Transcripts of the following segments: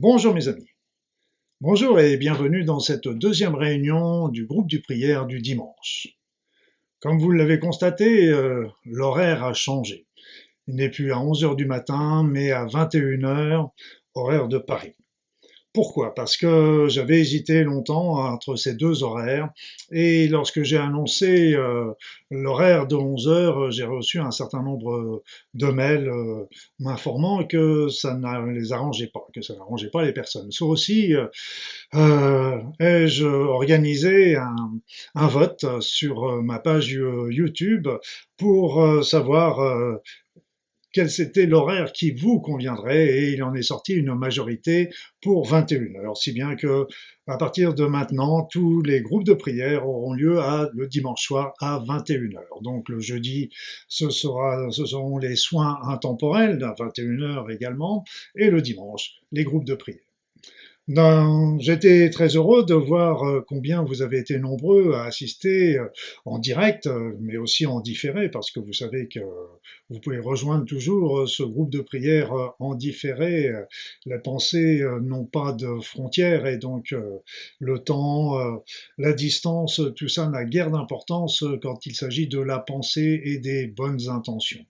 Bonjour mes amis, bonjour et bienvenue dans cette deuxième réunion du groupe du prière du dimanche. Comme vous l'avez constaté, l'horaire a changé. Il n'est plus à 11 heures du matin, mais à 21 heures, horaire de Paris. Pourquoi? Parce que j'avais hésité longtemps entre ces deux horaires et lorsque j'ai annoncé l'horaire de 11 heures, j'ai reçu un certain nombre de mails m'informant que ça ne les arrangeait pas, que ça n'arrangeait pas les personnes. Ça aussi, ai-je organisé un vote sur ma page YouTube pour savoir quel c'était l'horaire qui vous conviendrait et il en est sorti une majorité pour 21. Alors si bien que à partir de maintenant, tous les groupes de prière auront lieu le dimanche soir à 21 heures. Donc le jeudi, ce seront les soins intemporels à 21 heures également et le dimanche, les groupes de prière. J'étais très heureux de voir combien vous avez été nombreux à assister en direct, mais aussi en différé, parce que vous savez que vous pouvez rejoindre toujours ce groupe de prière en différé. Les pensées n'ont pas de frontières et donc le temps, la distance, tout ça n'a guère d'importance quand il s'agit de la pensée et des bonnes intentions.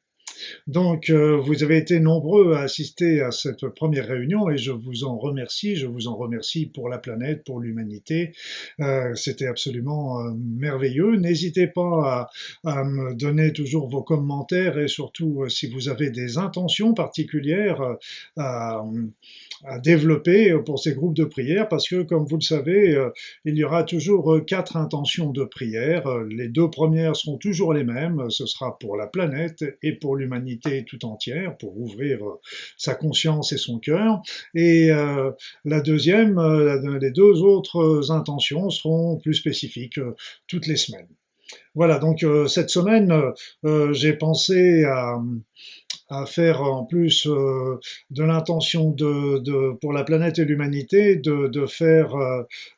Donc, vous avez été nombreux à assister à cette première réunion et je vous en remercie. Je vous en remercie pour la planète, pour l'humanité. C'était absolument merveilleux. N'hésitez pas à me donner toujours vos commentaires et surtout si vous avez des intentions particulières à, à développer pour ces groupes de prière parce que, comme vous le savez, il y aura toujours quatre intentions de prière. Les deux premières seront toujours les mêmes. Ce sera pour la planète et pour l'humanité tout entière, pour ouvrir sa conscience et son cœur. Et la deuxième, les deux autres intentions seront plus spécifiques toutes les semaines. Voilà, donc cette semaine, j'ai pensé à faire en plus de l'intention pour la planète et l'humanité de faire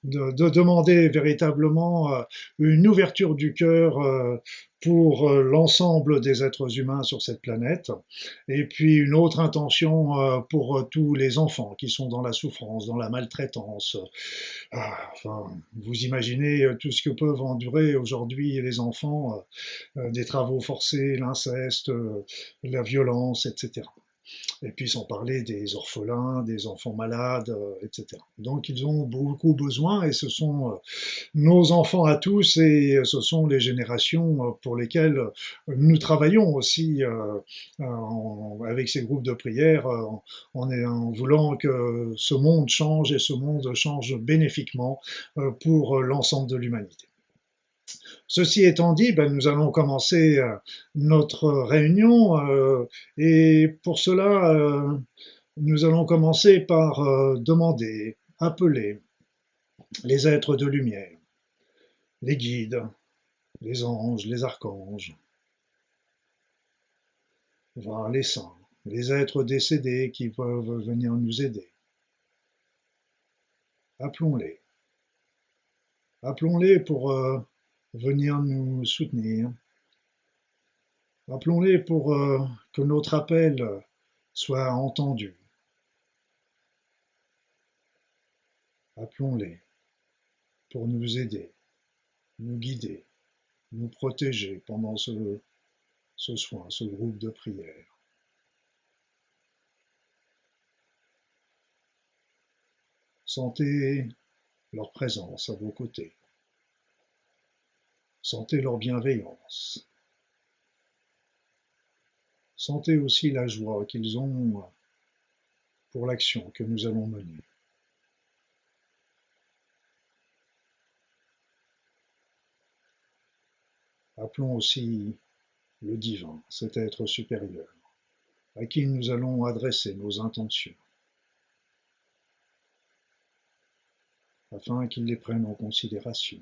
de demander véritablement une ouverture du cœur pour l'ensemble des êtres humains sur cette planète et puis une autre intention pour tous les enfants qui sont dans la souffrance, dans la maltraitance. Enfin, vous imaginez tout ce que peuvent endurer aujourd'hui les enfants, des travaux forcés, l'inceste, la violence, etc. Et puis sans parler des orphelins, des enfants malades, etc. Donc ils ont beaucoup besoin et ce sont nos enfants à tous et ce sont les générations pour lesquelles nous travaillons aussi avec ces groupes de prière en voulant que ce monde change et ce monde change bénéfiquement pour l'ensemble de l'humanité. Ceci étant dit, ben, nous allons commencer notre réunion et pour cela, nous allons commencer par demander, appeler les êtres de lumière, les guides, les anges, les archanges, voir les saints, les êtres décédés qui peuvent venir nous aider. Appelons-les. Appelons-les pour venir nous soutenir. Appelons-les pour que notre appel soit entendu. Appelons-les pour nous aider, nous guider, nous protéger pendant ce soin, ce groupe de prière. Sentez leur présence à vos côtés. Sentez leur bienveillance. Sentez aussi la joie qu'ils ont pour l'action que nous allons mener. Appelons aussi le divin, cet être supérieur, à qui nous allons adresser nos intentions, afin qu'il les prenne en considération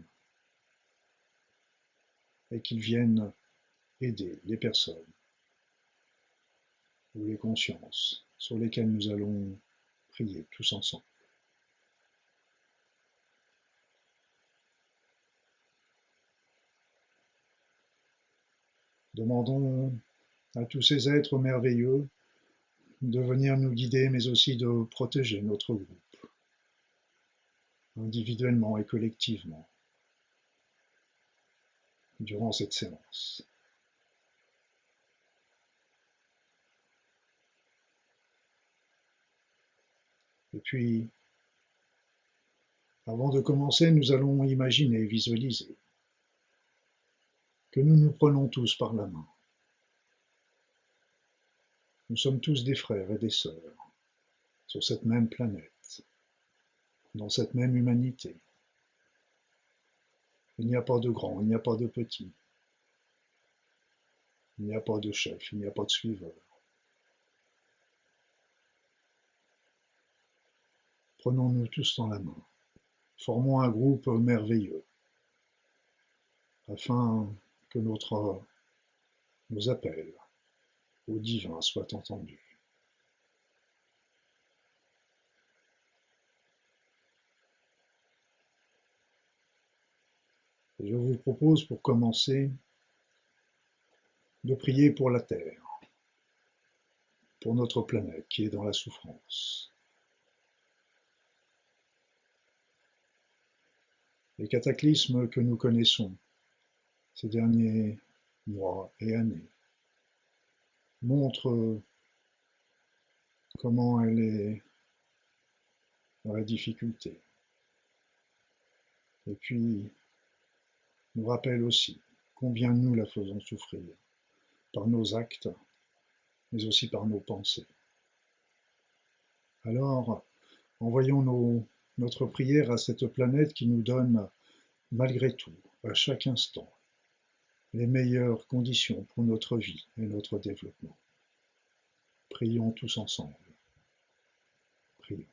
et qu'il vienne aider les personnes ou les consciences sur lesquelles nous allons prier tous ensemble. Demandons à tous ces êtres merveilleux de venir nous guider, mais aussi de protéger notre groupe, individuellement et collectivement, durant cette séance. Et puis, avant de commencer, nous allons imaginer, visualiser que nous nous prenons tous par la main. Nous sommes tous des frères et des sœurs sur cette même planète, dans cette même humanité. Il n'y a pas de grand, il n'y a pas de petit. Il n'y a pas de chef, il n'y a pas de suiveur. Prenons-nous tous dans la main. Formons un groupe merveilleux, afin que nos appels au divin soient entendus. Et je vous propose, pour commencer, de prier pour la Terre, pour notre planète qui est dans la souffrance. Les cataclysmes que nous connaissons ces derniers mois et années montrent comment elle est dans la difficulté. Et puis, nous rappelle aussi combien nous la faisons souffrir par nos actes, mais aussi par nos pensées. Alors, envoyons notre prière à cette planète qui nous donne, malgré tout, à chaque instant, les meilleures conditions pour notre vie et notre développement. Prions tous ensemble. Prions.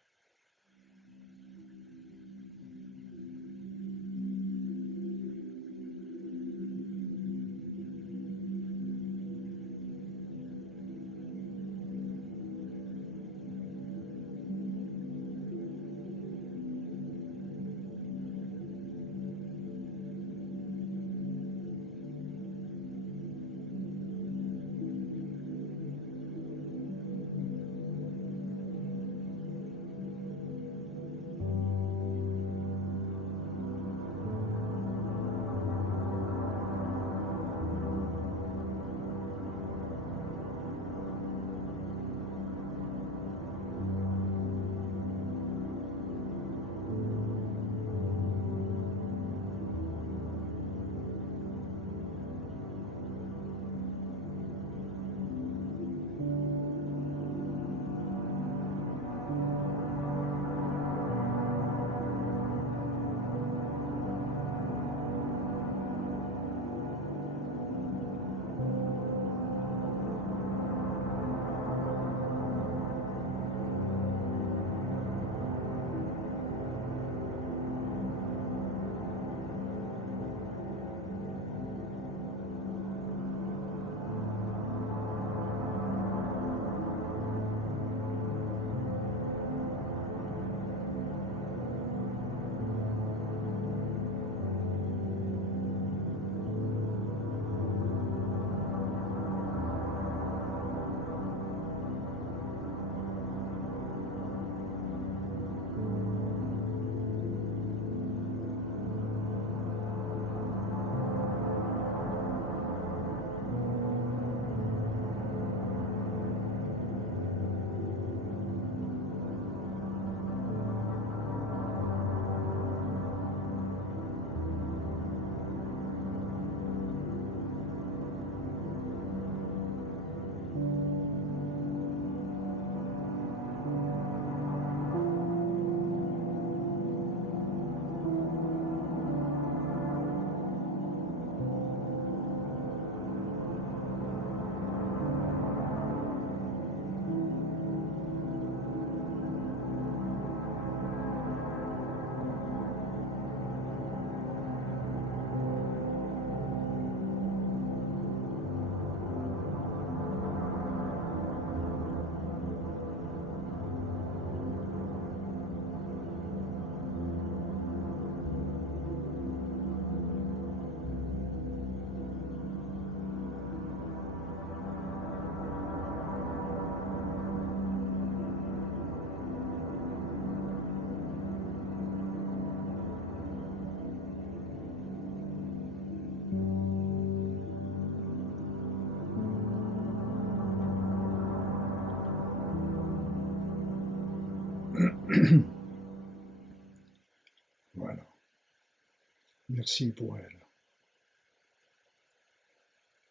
Merci pour elle.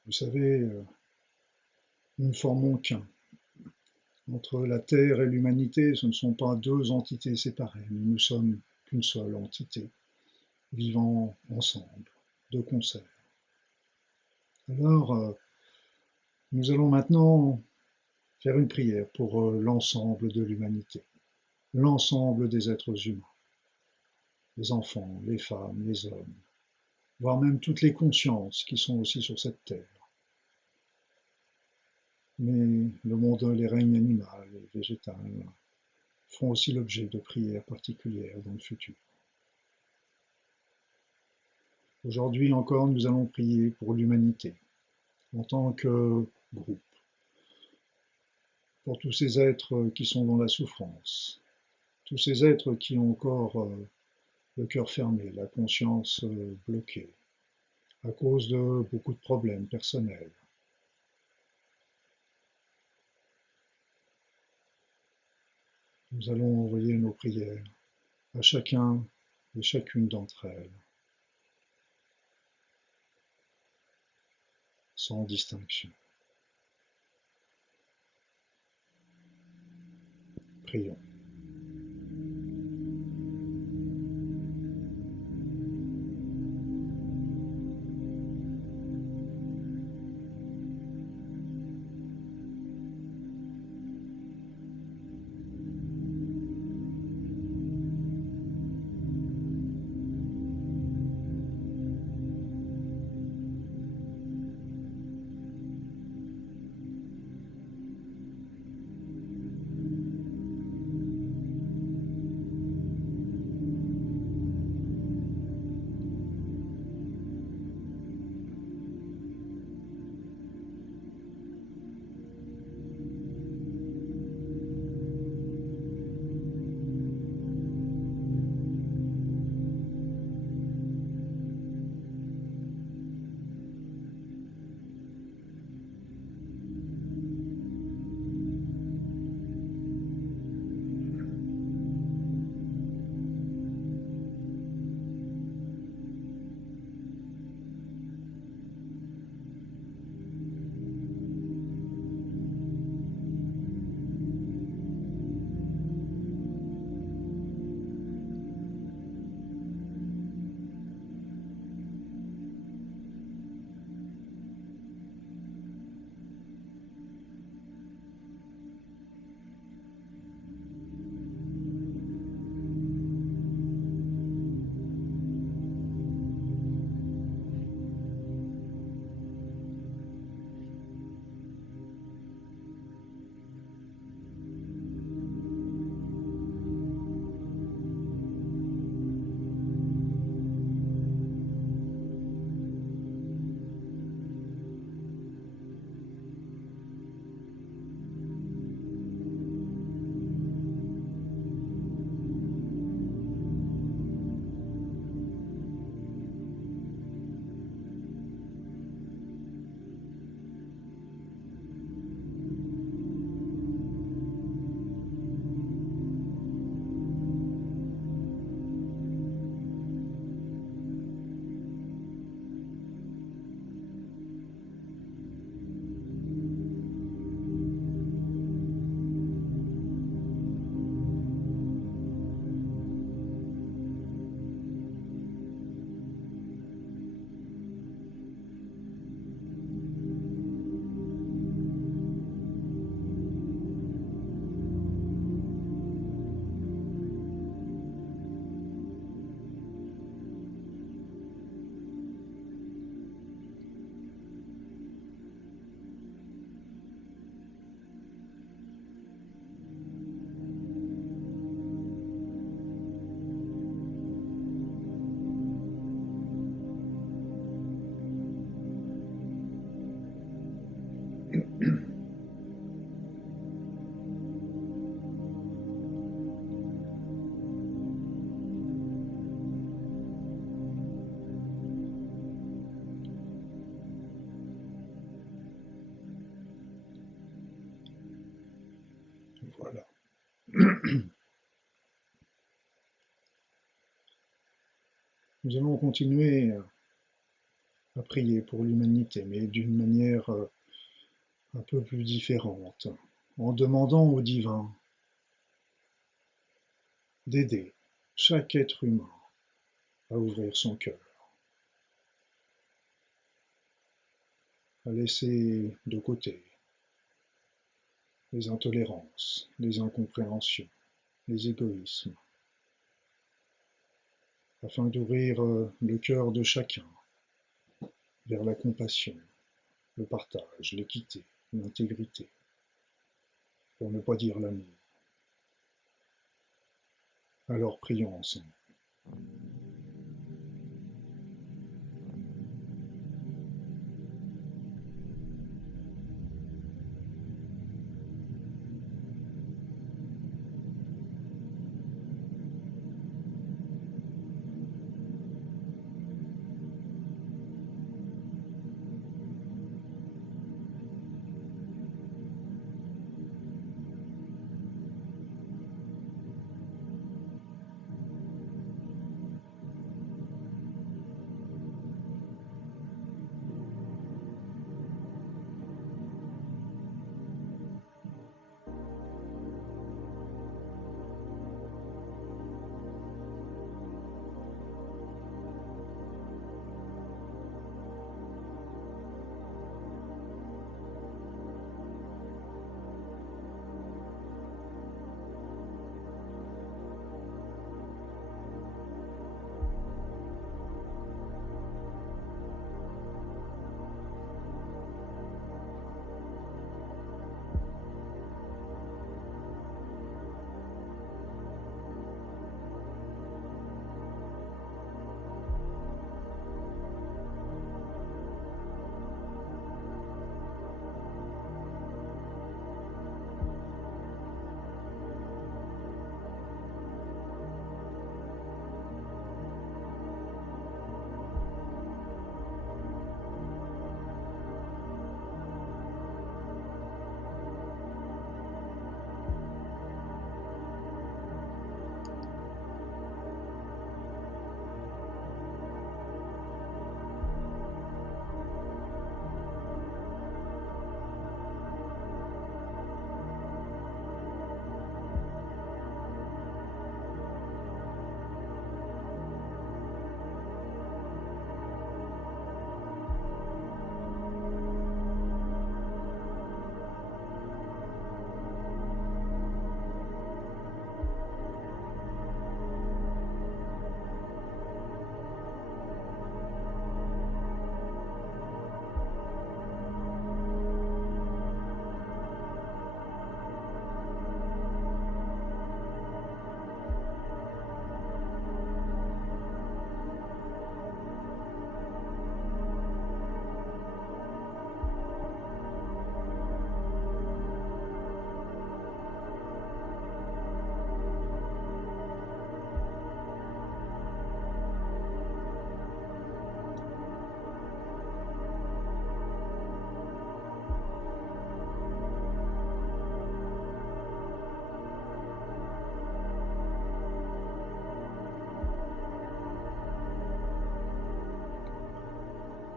Vous savez, nous ne formons qu'un. Entre la Terre et l'humanité, ce ne sont pas deux entités séparées, mais nous sommes qu'une seule entité, vivant ensemble, de concert. Alors, nous allons maintenant faire une prière pour l'ensemble de l'humanité, l'ensemble des êtres humains, les enfants, les femmes, les hommes, voire même toutes les consciences qui sont aussi sur cette terre. Mais le monde, les règnes animal et végétal feront aussi l'objet de prières particulières dans le futur. Aujourd'hui encore, nous allons prier pour l'humanité en tant que groupe, pour tous ces êtres qui sont dans la souffrance, tous ces êtres qui ont encore le cœur fermé, la conscience bloquée, à cause de beaucoup de problèmes personnels. Nous allons envoyer nos prières à chacun et chacune d'entre elles, sans distinction. Prions. Voilà. Nous allons continuer à prier pour l'humanité, mais d'une manière un peu plus différente, en demandant au divin d'aider chaque être humain à ouvrir son cœur, à laisser de côté les intolérances, les incompréhensions, les égoïsmes, afin d'ouvrir le cœur de chacun vers la compassion, le partage, l'équité, l'intégrité, pour ne pas dire l'amour. Alors prions ensemble.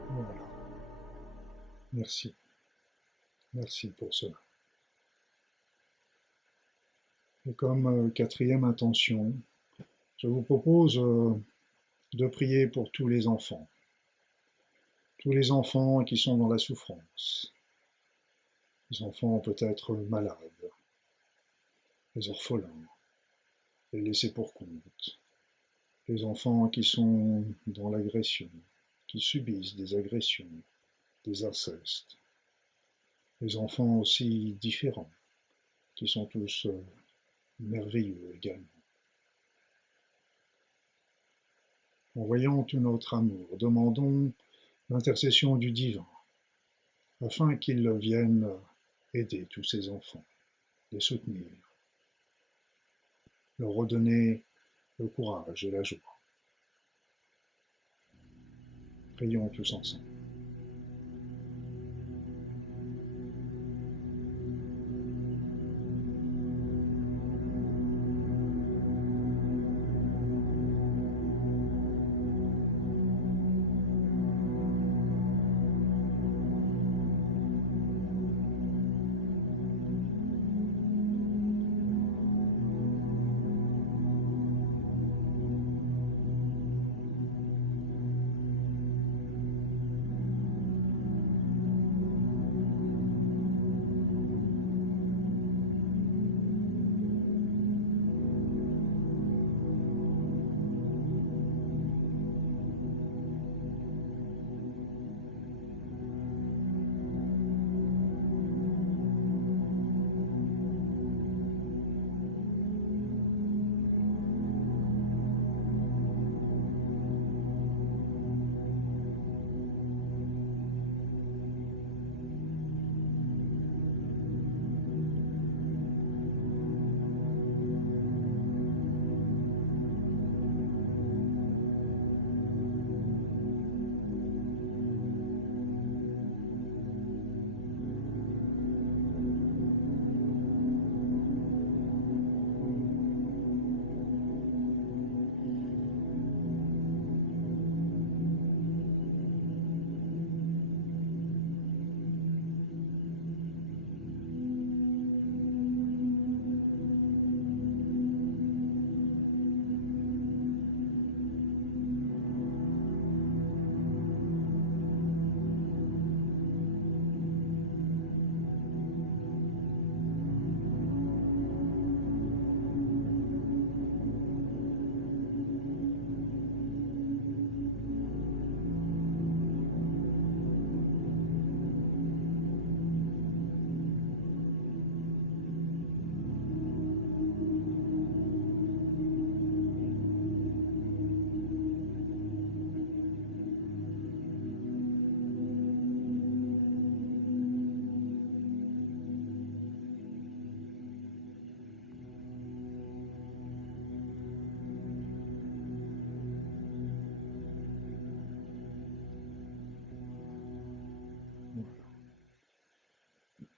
Voilà. Merci. Merci pour cela. Et comme quatrième intention, je vous propose de prier pour tous les enfants qui sont dans la souffrance, les enfants peut-être malades, les orphelins, les laissés pour compte, les enfants qui sont dans l'agression, qui subissent des agressions, des incestes, les enfants aussi différents, qui sont tous merveilleux également. En voyant tout notre amour, demandons l'intercession du divin, afin qu'il vienne aider tous ces enfants, les soutenir, leur redonner le courage et la joie. Prions tous ensemble.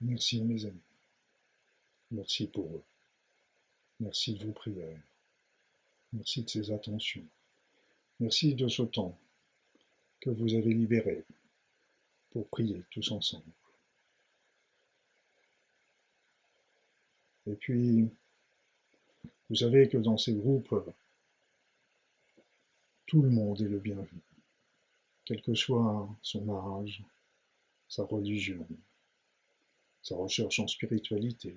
Merci mes amis, merci pour eux, merci de vos prières, merci de ces attentions, merci de ce temps que vous avez libéré pour prier tous ensemble. Et puis, vous savez que dans ces groupes, tout le monde est le bienvenu, quel que soit son âge, sa religion, sa recherche en spiritualité,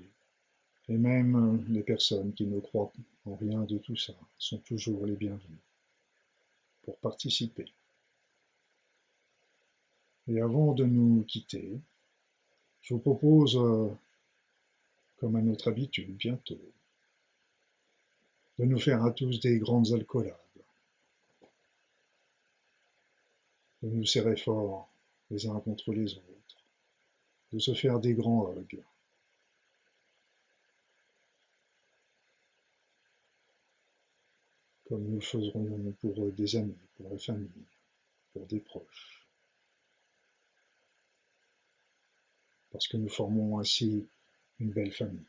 et même les personnes qui ne croient en rien de tout ça sont toujours les bienvenus pour participer. Et avant de nous quitter, je vous propose, comme à notre habitude bientôt, de nous faire à tous des grandes alcoolades, de nous serrer fort les uns contre les autres, de se faire des grands hugs, comme nous le faiserons pour des amis, pour la famille, pour des proches, parce que nous formons ainsi une belle famille.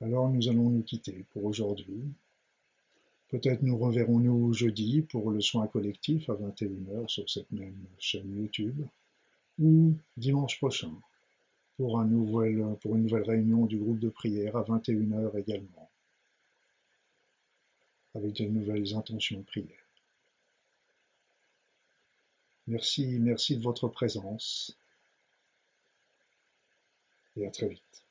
Alors nous allons nous quitter pour aujourd'hui. Peut-être nous reverrons-nous jeudi pour le soin collectif à 21h sur cette même chaîne YouTube, ou dimanche prochain pour une nouvelle réunion du groupe de prière à 21h également, avec de nouvelles intentions de prière. Merci de votre présence et à très vite.